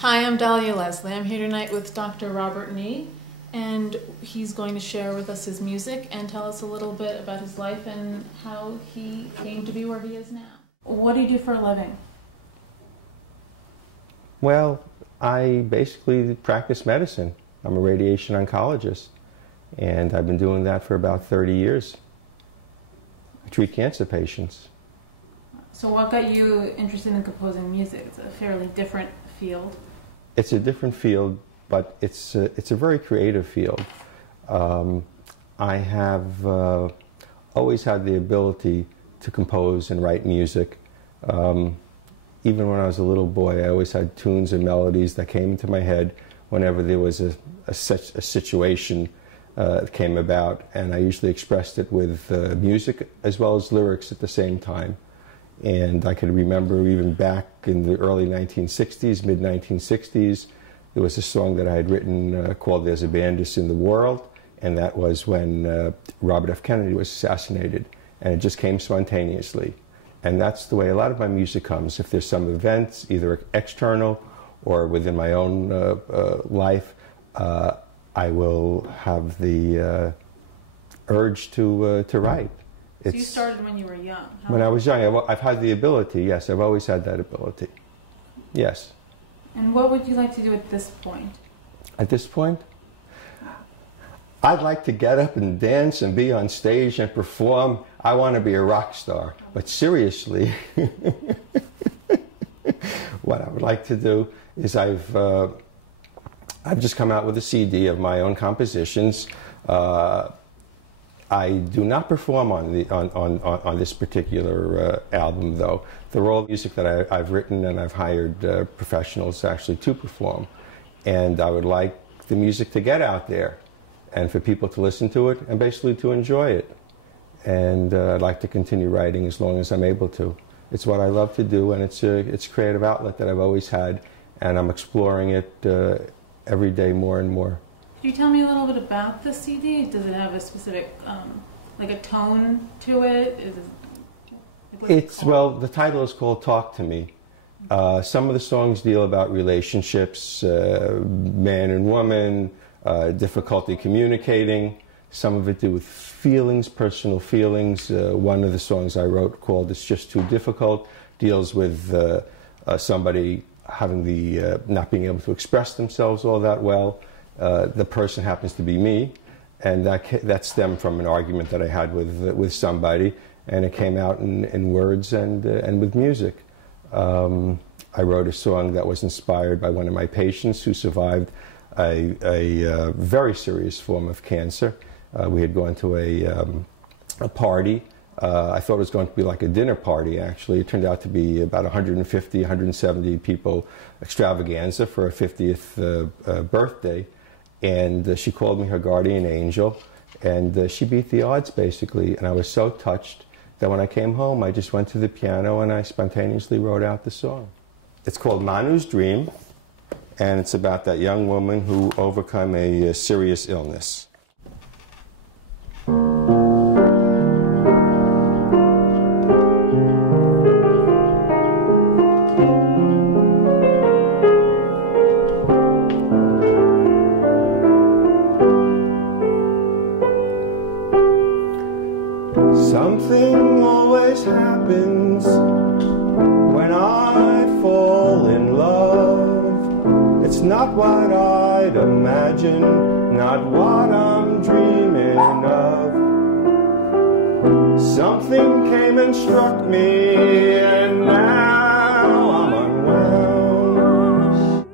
Hi, I'm Dahlia Leslie. I'm here tonight with Dr. Robert Nee, and he's going to share with us his music and tell us a little bit about his life and how he came to be where he is now. What do you do for a living? Well, I basically practice medicine. I'm a radiation oncologist, and I've been doing that for about 30 years. I treat cancer patients. So what got you interested in composing music? It's a fairly different field. It's a different field, but it's a very creative field. I have always had the ability to compose and write music. Even when I was a little boy, I always had tunes and melodies that came into my head whenever there was a situation that came about, and I usually expressed it with music as well as lyrics at the same time. And I could remember even back in the early 1960s, mid-1960s, there was a song that I had written called There's a Bandit in the World, and that was when Robert F. Kennedy was assassinated, and it just came spontaneously. And that's the way a lot of my music comes. If there's some events, either external or within my own life, I will have the urge to write. So you started when you were young? When I was young, I've had the ability, yes, I've always had that ability, yes. And what would you like to do at this point? At this point? I'd like to get up and dance and be on stage and perform. I want to be a rock star. But seriously, what I would like to do is I've just come out with a CD of my own compositions. I do not perform on this particular album, though. They're all music that I've written, and I've hired professionals actually to perform. And I would like the music to get out there and for people to listen to it and basically to enjoy it. And I'd like to continue writing as long as I'm able to. It's what I love to do, and it's a creative outlet that I've always had, and I'm exploring it every day more and more. Could you tell me a little bit about the CD? Does it have a specific, like a tone to it? Well, the title is called Talk to Me. Some of the songs deal about relationships, man and woman, difficulty communicating. Some of it do with feelings, personal feelings. One of the songs I wrote called It's Just Too Difficult deals with somebody having not being able to express themselves all that well. The person happens to be me, and that stemmed from an argument that I had with somebody, and it came out in words and with music. I wrote a song that was inspired by one of my patients who survived a very serious form of cancer. We had gone to a party. I thought it was going to be like a dinner party, actually. It turned out to be about 150, 170 people extravaganza for her 50th birthday. And she called me her guardian angel, and she beat the odds, basically. And I was so touched that when I came home, I just went to the piano and I spontaneously wrote out the song. It's called Manu's Dream, and it's about that young woman who overcome a serious illness. Something always happens when I fall in love. It's not what I'd imagine, not what I'm dreaming of. Something came and struck me, and now I'm unwound.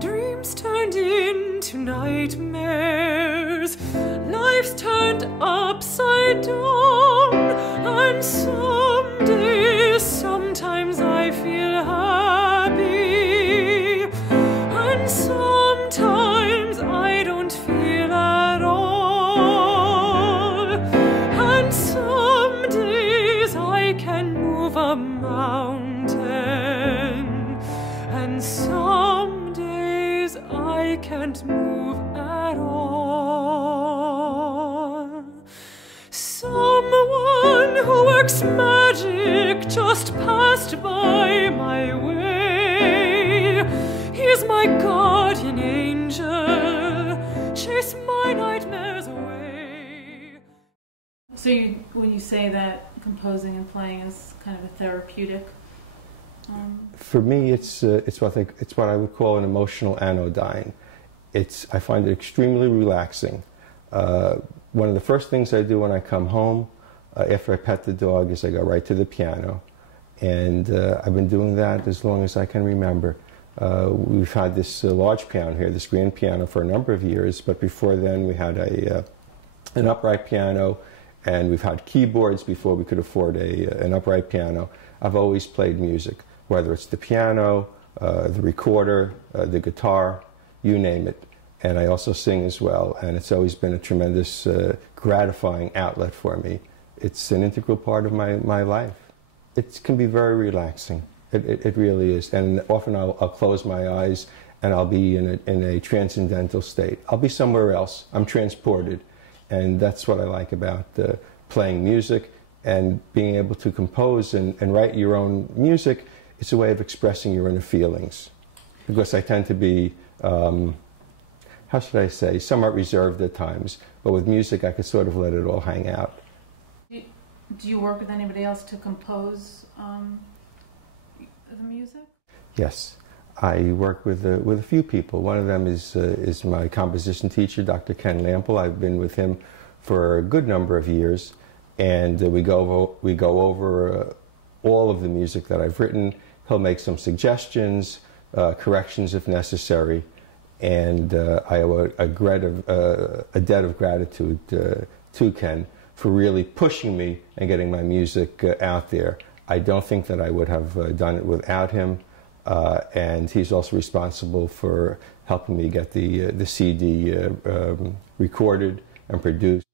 Dreams turned into nightmares. Life's turned upside down, and some days, sometimes I feel happy, and sometimes I don't feel at all, and some days I can move a mountain, and some days I can't move at all. Someone who works magic just passed by my way. my guardian angel, chase my nightmares away. So when you say that composing and playing is kind of a therapeutic, for me, it's what I would call an emotional anodyne. I find it extremely relaxing. One of the first things I do when I come home after I pet the dog is I go right to the piano, and I've been doing that as long as I can remember. We've had this large piano here, this grand piano, for a number of years, but before then we had an upright piano, and we've had keyboards before we could afford an upright piano. I've always played music, whether it's the piano, the recorder, the guitar, you name it. And I also sing as well, and it's always been a tremendous gratifying outlet for me. It's an integral part of my life. It can be very relaxing. It really is. And often I'll close my eyes and I'll be in a transcendental state. I'll be somewhere else. I'm transported. And that's what I like about playing music and being able to compose and write your own music. It's a way of expressing your inner feelings. Because I tend to be, how should I say, somewhat reserved at times. But with music, I could sort of let it all hang out. Do you work with anybody else to compose the music? Yes, I work with a few people. One of them is my composition teacher, Dr. Ken Lample. I've been with him for a good number of years, and we go over all of the music that I've written. He'll make some suggestions, corrections if necessary, and I owe a debt of gratitude to Ken for really pushing me and getting my music out there. I don't think that I would have done it without him, and he's also responsible for helping me get the CD recorded and produced.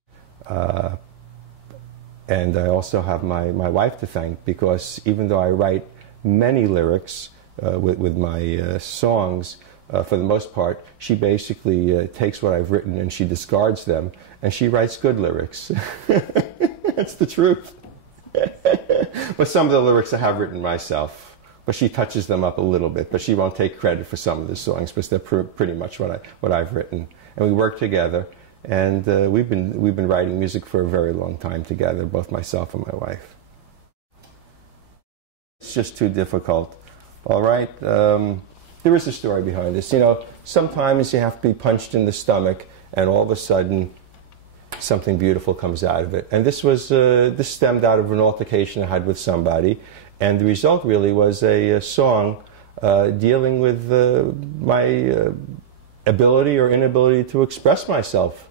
And I also have my wife to thank, because even though I write many lyrics with my songs, for the most part, she basically takes what I've written and she discards them, and she writes good lyrics. That's the truth. But some of the lyrics I have written myself, but she touches them up a little bit, but she won't take credit for some of the songs, because they're pretty much what I've written. And we work together, and we've been writing music for a very long time together, both myself and my wife. It's just too difficult. All right. There is a story behind this. You know, sometimes you have to be punched in the stomach, and all of a sudden, something beautiful comes out of it. And this stemmed out of an altercation I had with somebody, and the result really was a song dealing with my ability or inability to express myself.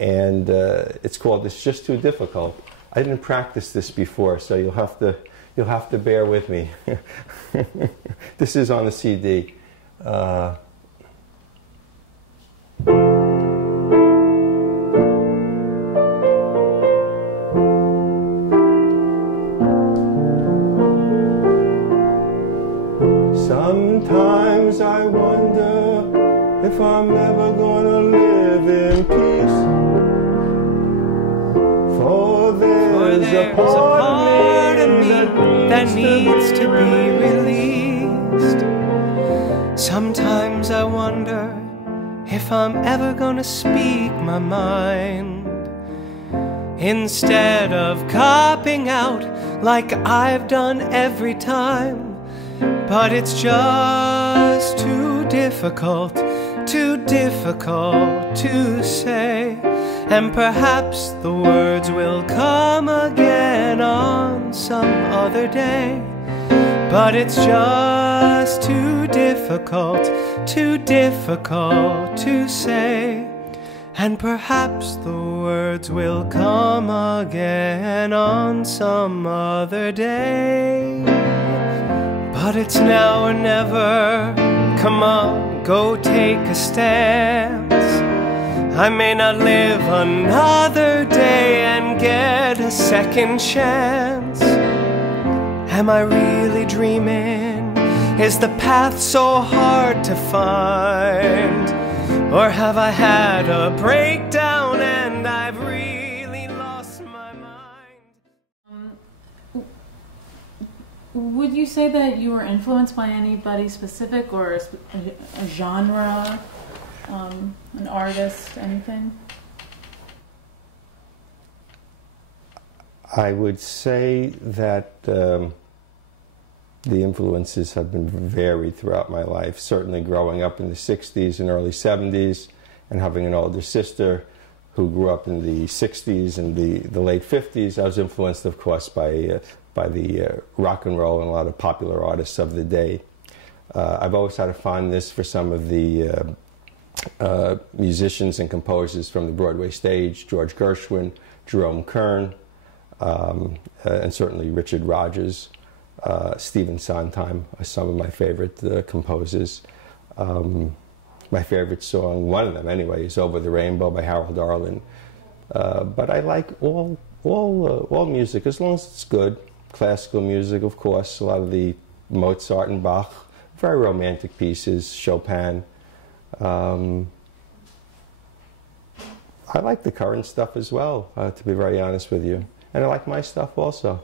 And it's called "It's Just Too Difficult." I didn't practice this before, so you'll have to bear with me. This is on the CD. Sometimes I wonder if I'm ever gonna live in peace, for there's a part of me that needs to be released. Sometimes I wonder if I'm ever gonna speak my mind, instead of copping out like I've done every time. But it's just too difficult to say. And perhaps the words will come again on some other day. But it's just too difficult to say. And perhaps the words will come again on some other day. But it's now or never. Come on, go take a stance. I may not live another day and get a second chance. Am I really dreaming? Is the path so hard to find? Or have I had a breakdown and I've really lost my mind? Would you say that you were influenced by anybody specific, or a genre, an artist, anything? I would say that the influences have been varied throughout my life. Certainly growing up in the 60s and early 70s, and having an older sister who grew up in the 60s and the late 50s, I was influenced, of course, by the rock and roll and a lot of popular artists of the day. I've always had a fondness for some of the musicians and composers from the Broadway stage, George Gershwin, Jerome Kern, and certainly Richard Rodgers, Stephen Sondheim are some of my favorite composers. My favorite song, one of them anyway, is "Over the Rainbow" by Harold Arlen. But I like all music, as long as it's good. Classical music, of course, a lot of the Mozart and Bach, very romantic pieces, Chopin. I like the current stuff as well, to be very honest with you. And I like my stuff also.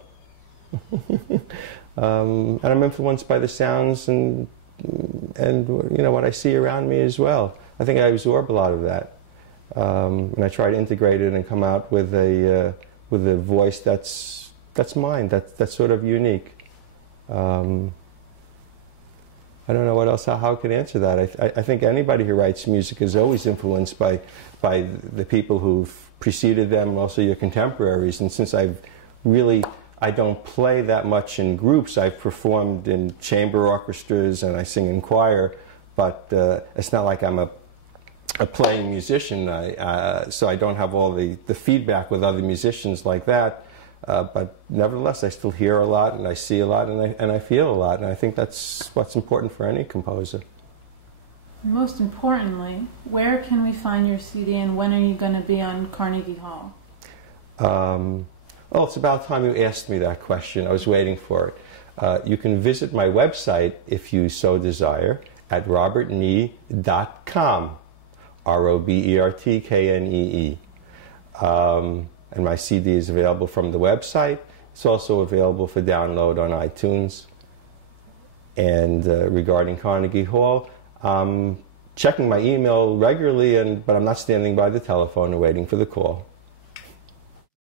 And I'm influenced by the sounds and you know what I see around me as well. I think I absorb a lot of that, and I try to integrate it and come out with a voice that's mine, that's sort of unique. I don't know what else, how I could answer that. I think anybody who writes music is always influenced by the people who've preceded them, and also your contemporaries. And since I don't play that much in groups. I've performed in chamber orchestras and I sing in choir, but it's not like I'm a playing musician, so I don't have all the feedback with other musicians like that. But nevertheless, I still hear a lot and I see a lot and I feel a lot, and I think that's what's important for any composer. Most importantly, where can we find your CD, and when are you going to be on Carnegie Hall? Well, it's about time you asked me that question. I was waiting for it. You can visit my website, if you so desire, at robertknee.com, ROBERTKNEE. And my CD is available from the website. It's also available for download on iTunes. And regarding Carnegie Hall, I'm checking my email regularly, but I'm not standing by the telephone and waiting for the call.